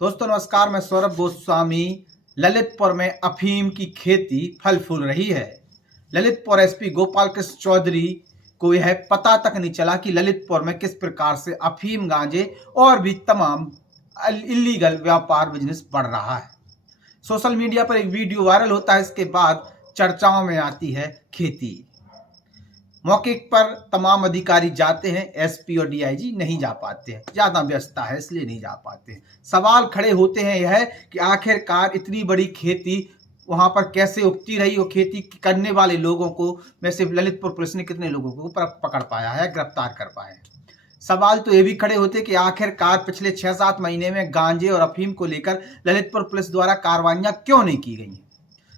दोस्तों नमस्कार, मैं सौरभ गोस्वामी। ललितपुर में अफीम की खेती फल फूल रही है। ललितपुर एसपी गोपाल कृष्ण चौधरी को यह पता तक नहीं चला कि ललितपुर में किस प्रकार से अफीम, गांजे और भी तमाम इलीगल व्यापार बिजनेस बढ़ रहा है। सोशल मीडिया पर एक वीडियो वायरल होता है, इसके बाद चर्चाओं में आती है खेती। मौके पर तमाम अधिकारी जाते हैं, एसपी और डीआईजी नहीं जा पाते हैं, ज़्यादा व्यस्तता है इसलिए नहीं जा पाते हैं। सवाल खड़े होते हैं यह कि आखिरकार इतनी बड़ी खेती वहाँ पर कैसे उगती रही और खेती करने वाले लोगों को में से ललितपुर पुलिस ने कितने लोगों को पकड़ पाया है, गिरफ्तार कर पाया है। सवाल तो ये भी खड़े होते कि आखिरकार पिछले 6-7 महीने में गांजे और अफीम को लेकर ललितपुर पुलिस द्वारा कार्रवाइयाँ क्यों नहीं की गई हैं।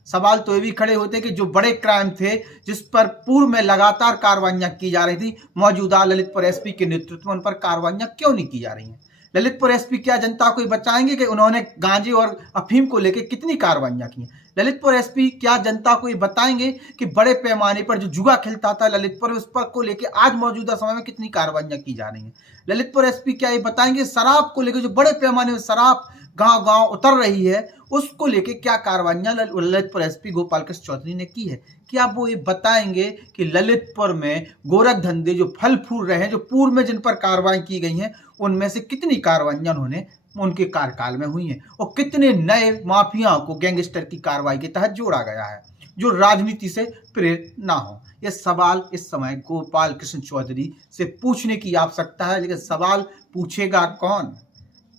सवाल तो ये भी खड़े होते कि जो बड़े क्राइम थे जिस पर पूर्व में लगातार कार्रवाइयां की जा रही थी, मौजूदा ललितपुर एसपी के नेतृत्व में उन पर कार्रवाइयां क्यों नहीं की जा रही हैं। ललितपुर एसपी क्या जनता को बचाएंगे कि उन्होंने गांजे और अफीम को लेकर कितनी कार्रवाइयां की हैं। ललितपुर एसपी क्या जनता को ये बताएंगे कि बड़े पैमाने पर जो जुआ खेलता था ललितपुर, उस पर को लेकर आज मौजूदा समय में कितनी कार्रवाइयां की जा रही हैं। ललितपुर एसपी क्या ये बताएंगे शराब को लेकर जो बड़े पैमाने में शराब गांव गांव उतर रही है, उसको लेके क्या कार्रवाइयां ललितपुर एसपी गोपाल कृष्ण चौधरी ने की है। क्या वो ये बताएंगे कि ललितपुर में गोरख धंधे जो फल फूल रहे हैं, जो पूर्व में जिन पर कार्रवाई की गई हैं, उनमें से कितनी कार्रवाइयां उन्होंने उनके कार्यकाल में हुई हैं और कितने नए माफियाओं को गैंगस्टर की कार्रवाई के तहत जोड़ा गया है जो राजनीति से प्रेरित ना हो। ये सवाल इस समय गोपाल कृष्ण चौधरी से पूछने की आवश्यकता है, लेकिन सवाल पूछेगा कौन।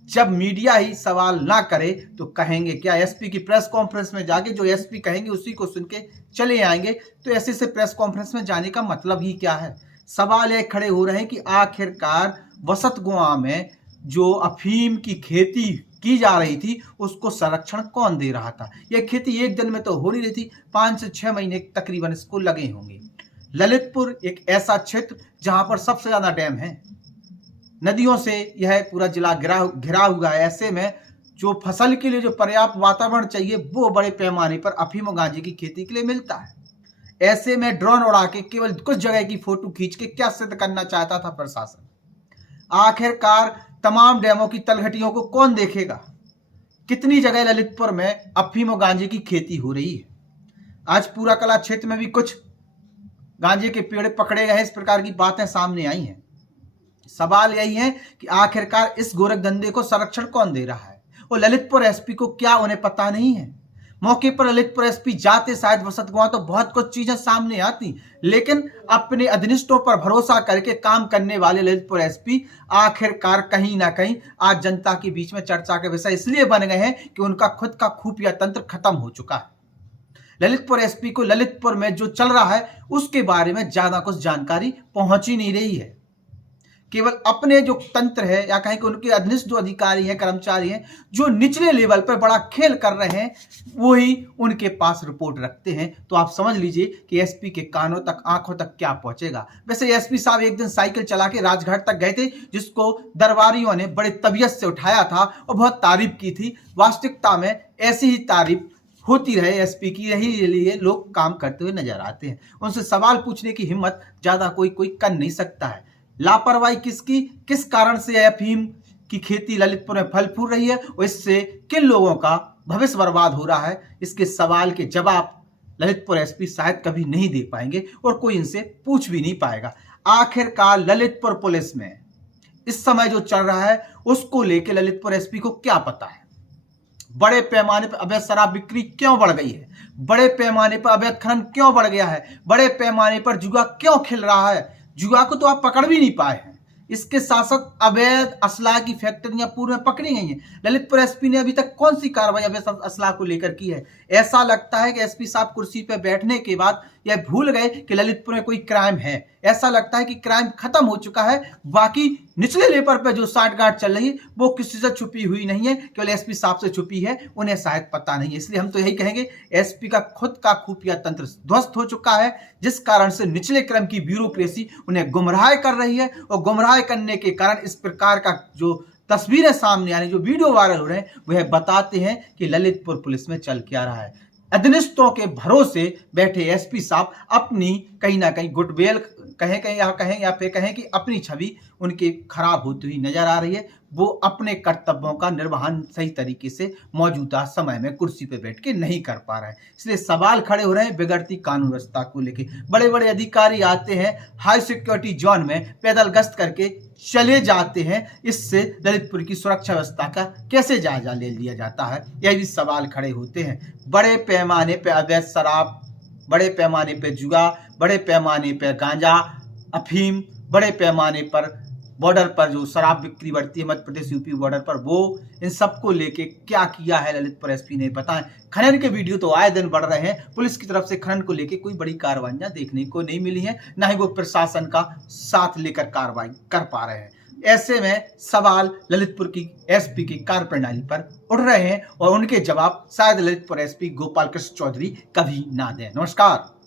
जब मीडिया ही सवाल ना करे तो कहेंगे क्या। एसपी की प्रेस कॉन्फ्रेंस में जाके जो एसपी कहेंगे उसी को सुन के चले आएंगे, तो ऐसे से प्रेस कॉन्फ्रेंस में जाने का मतलब ही क्या है। सवाल ये खड़े हो रहे हैं कि आखिरकार वसतगुआ में जो अफीम की खेती की जा रही थी उसको संरक्षण कौन दे रहा था। यह खेती एक दिन में तो हो नहीं रही थी, 5 से 6 महीने तकरीबन इसको लगे होंगे। ललितपुर एक ऐसा क्षेत्र जहां पर सबसे ज्यादा डैम है, नदियों से यह पूरा जिला घिरा हुआ है। ऐसे में जो फसल के लिए जो पर्याप्त वातावरण चाहिए वो बड़े पैमाने पर अफीम और गांजे की खेती के लिए मिलता है। ऐसे में ड्रोन उड़ा के केवल कुछ जगह की फोटो खींच के क्या सिद्ध करना चाहता था प्रशासन। आखिरकार तमाम डैमों की तलघटियों को कौन देखेगा। कितनी जगह ललितपुर में अफीम और गांजे की खेती हो रही है। आज पूरा कला क्षेत्र में भी कुछ गांजे के पेड़ पकड़े गए, इस प्रकार की बातें सामने आई हैं। सवाल यही है कि आखिरकार इस गोरख धंधे को संरक्षण कौन दे रहा है और ललितपुर एसपी को क्या उन्हें पता नहीं है। मौके पर ललितपुर एसपी जाते शायद वसतगुआ तो बहुत कुछ चीजें सामने आती, लेकिन अपने अधीनस्थों पर भरोसा करके काम करने वाले ललितपुर एसपी आखिरकार कहीं ना कहीं आज जनता के बीच में चर्चा के विषय इसलिए बन गए हैं कि उनका खुद का खुफिया तंत्र खत्म हो चुका है। ललितपुर एसपी को ललितपुर में जो चल रहा है उसके बारे में ज्यादा कुछ जानकारी पहुंच ही नहीं रही है। केवल अपने जो तंत्र है या कहें कि उनके अधीनस्थ जो अधिकारी हैं, कर्मचारी हैं, जो निचले लेवल पर बड़ा खेल कर रहे हैं, वो ही उनके पास रिपोर्ट रखते हैं। तो आप समझ लीजिए कि एसपी के कानों तक, आंखों तक क्या पहुंचेगा। वैसे एसपी साहब एक दिन साइकिल चला के राजघाट तक गए थे, जिसको दरबारियों ने बड़ी तबीयत से उठाया था और बहुत तारीफ की थी। वास्तविकता में ऐसी ही तारीफ होती रहे एसपी की, यही लिए लोग काम करते हुए नजर आते हैं। उनसे सवाल पूछने की हिम्मत ज्यादा कोई कर नहीं सकता है। लापरवाही किसकी, किस कारण से अफीम की खेती ललितपुर में फल फूल रही है और इससे किन लोगों का भविष्य बर्बाद हो रहा है, इसके सवाल के जवाब ललितपुर एसपी शायद कभी नहीं दे पाएंगे और कोई इनसे पूछ भी नहीं पाएगा। आखिरकार ललितपुर पुलिस में इस समय जो चल रहा है उसको लेकर ललितपुर एसपी को क्या पता है। बड़े पैमाने पर अवैध शराब बिक्री क्यों बढ़ गई है, बड़े पैमाने पर अवैध खनन क्यों बढ़ गया है, बड़े पैमाने पर जुआ क्यों खिल रहा है। जुआ को तो आप पकड़ भी नहीं पाए हैं। इसके साथ साथ अवैध असलाह की फैक्ट्रियां पूर्व में पकड़ी गई हैं। ललितपुर एसपी ने अभी तक कौन सी कार्रवाई अवैध असलाह को लेकर की है। ऐसा लगता है कि एसपी साहब कुर्सी पर बैठने के बाद यह भूल गए कि ललितपुर में कोई क्राइम है। ऐसा लगता है कि क्राइम खत्म हो चुका है, बाकी निचले लेवल पर जो साठगांठ चल रही है वो किसी से छुपी हुई नहीं है, केवल एसपी साहब से छुपी है, उन्हें शायद पता नहीं है। इसलिए हम तो यही कहेंगे एसपी का खुद का खुफिया तंत्र ध्वस्त हो चुका है, जिस कारण से निचले क्रम की ब्यूरोक्रेसी उन्हें गुमराह कर रही है और गुमराह करने के कारण इस प्रकार का जो तस्वीरें सामने आ रही, जो वीडियो वायरल हो रहे हैं, वह बताते हैं कि ललितपुर पुलिस में चल क्या रहा है। अधीनस्थों के भरोसे बैठे एसपी साहब अपनी कहीं ना कहीं गुडविल कहें या फिर कहें कि अपनी छवि उनकी खराब होती हुई नजर आ रही है। वो अपने कर्तव्यों का निर्वहन सही तरीके से मौजूदा समय में कुर्सी पे बैठ के नहीं कर पा रहे हैं। इसलिए सवाल खड़े हो रहे हैं बिगड़ती कानून व्यवस्था को लेके। बड़े बड़े अधिकारी आते हैं, हाई सिक्योरिटी जोन में पैदल गश्त करके चले जाते हैं। इससे ललितपुर की सुरक्षा व्यवस्था का कैसे जायजा ले लिया जाता है, यह भी सवाल खड़े होते हैं। बड़े पैमाने पर अवैध शराब, बड़े पैमाने पर जुआ, बड़े पैमाने पर गांजा, अफीम, बड़े पैमाने पर बॉर्डर पर जो शराब बिक्री बढ़ती है मध्य प्रदेश यूपी बॉर्डर पर, वो इन सबको लेके क्या किया है ललितपुर एसपी ने बताएं। खनन के वीडियो तो आए दिन बढ़ रहे हैं, पुलिस की तरफ से खनन को लेके कोई बड़ी कार्रवाइयां देखने को नहीं मिली है, ना ही वो प्रशासन का साथ लेकर कार्रवाई कर पा रहे हैं। ऐसे में सवाल ललितपुर की एसपी की कार्यप्रणाली पर उठ रहे हैं और उनके जवाब शायद ललितपुर एसपी गोपाल कृष्ण चौधरी कभी ना दें। नमस्कार।